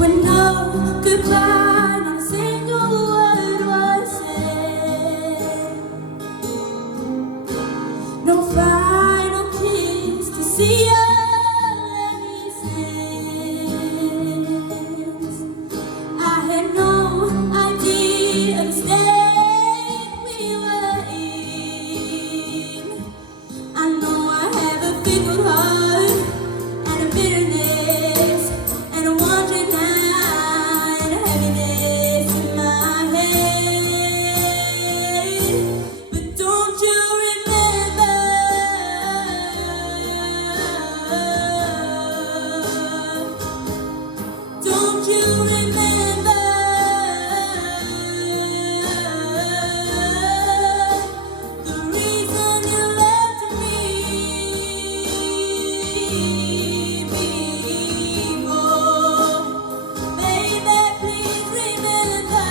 When no goodbye, not a single word was said. No final kiss to seal any sense. I had no idea the state we were in. I know I have a fickle heart and a bitterness and a wandering night, a heaviness in my head. But don't you remember? Don't you remember the reason you left me before? Baby, please remember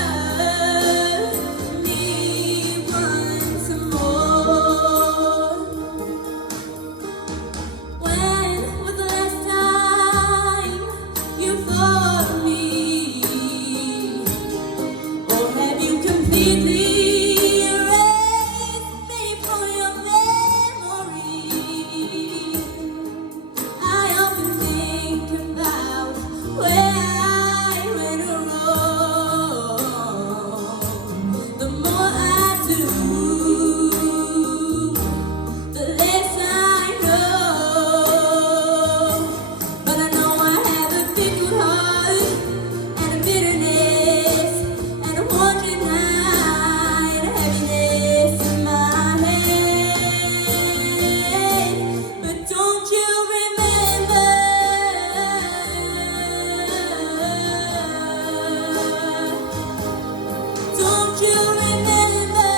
me once more. When was the last time you thought of me? Or have you completely erased me from your memory? I often think about where I went wrong. The more I do, the less I know. But I know I have a fickle heart and a bitterness and a wandering night, a heaviness in my head. But don't you remember? Don't you remember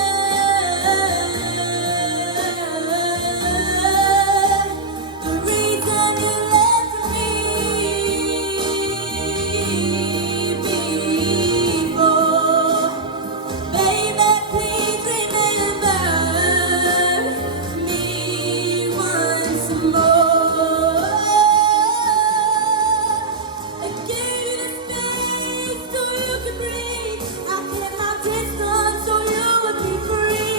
the reason you left me before? Baby, please remember me once more. I gave you the space so you could breathe. I kept my distance so you would be free.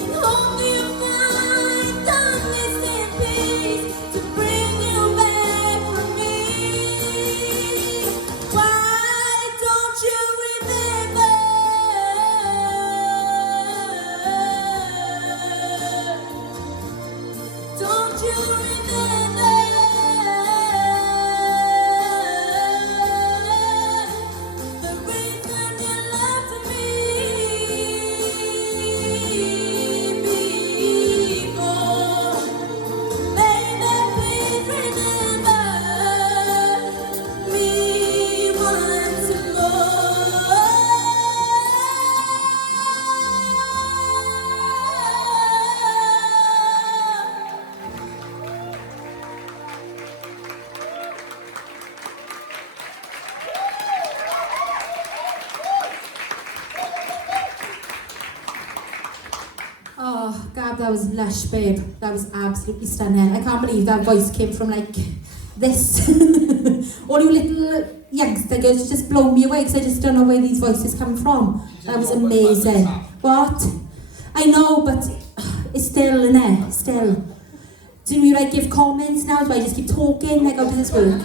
And hope you find the missing piece to bring you back from me. Why don't you remember? Don't you remember the reason you left me before? Baby, please remember me once Oh, Gab, that was lush, babe. That was absolutely stunning. I can't believe that voice came from like this. All you little youngster girls just blow me away because I just don't know where these voices come from. That was amazing. What? I know, but it's still in there. Still. Do we like give comments now? Do I just keep talking? Like, how does this work?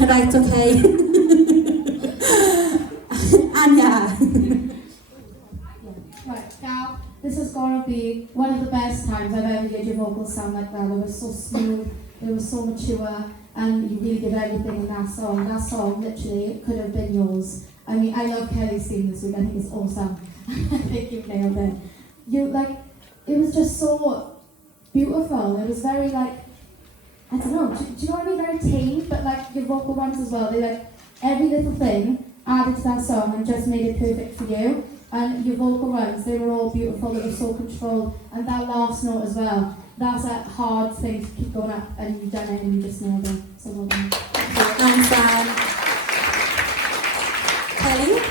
Right, okay. Anya. Right, Gal, this has got to be one of the best times I've ever heard your vocals sound like that. They were so smooth, they were so mature, and you really did everything in that song. That song literally could have been yours. I mean, I love Kelly's theme this week. I think it's awesome. I think you've nailed it. It was just so beautiful. It was very I don't know, do you know what I mean? Very tame, but like your vocal runs as well. They like every little thing added to that song and just made it perfect for you. And your vocal runs, they were all beautiful, they were so controlled. And that last note as well, that's a hard thing to keep going up, and you've done it and you just nailed it. So well done. Thanks, Kelly?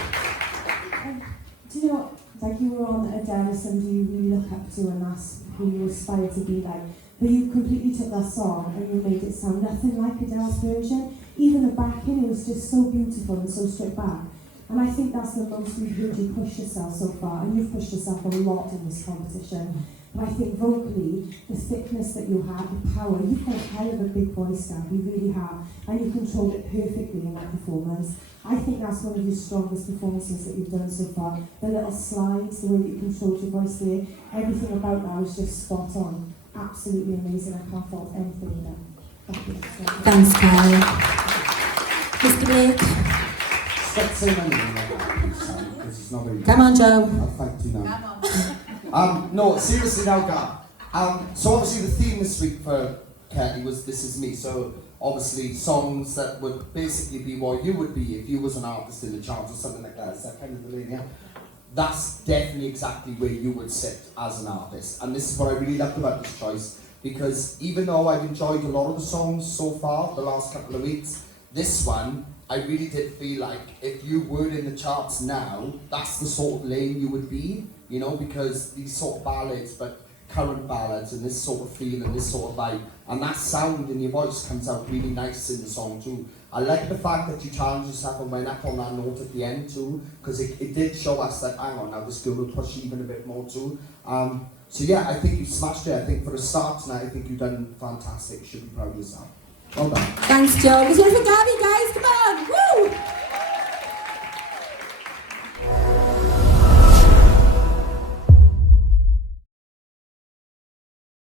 Do you know, like you were on Adele, somebody you really look up to, and that's who you aspire to be like. But you completely took that song and you made it sound nothing like Adele's version. Even the backing, it was just so beautiful and so stripped back. And I think that's the most we've heard you push yourself so far, and you've pushed yourself a lot in this competition. But I think vocally, the thickness that you have, the power, you've got a hell of a big voice now, you really have, and you controlled it perfectly in that performance. I think that's one of your strongest performances that you've done so far. The little slides, the way that you controlled your voice there, everything about that was just spot on. Absolutely amazing, I can't fault anything with that. Thank you. Thanks, Carl. Mr. Blake. Stop saying anything like that, because it's not very Come on, Joe. I'll thank you now. No, seriously now, Gab. So obviously the theme this week for Katie was This Is Me. So obviously songs that would basically be what you would be if you was an artist in the charts or something like that. Is that kind of the linear? That's definitely exactly where you would sit as an artist. And this is what I really loved about this choice, because even though I've enjoyed a lot of the songs so far, the last couple of weeks, this one, I really did feel like if you were in the charts now, that's the sort of lane you would be, you know, because these sort of ballads, but current ballads and this sort of feel and this sort of vibe, and that sound in your voice comes out really nice in the song too. I like the fact that you challenged yourself and went up on that note at the end too, because it did show us that, hang on, now this girl will push even a bit more too. So yeah, I think you smashed it. I think for a start tonight, I think you've done fantastic. You should be proud of yourself. Well done. Thanks, Joe. Was it for Gabby?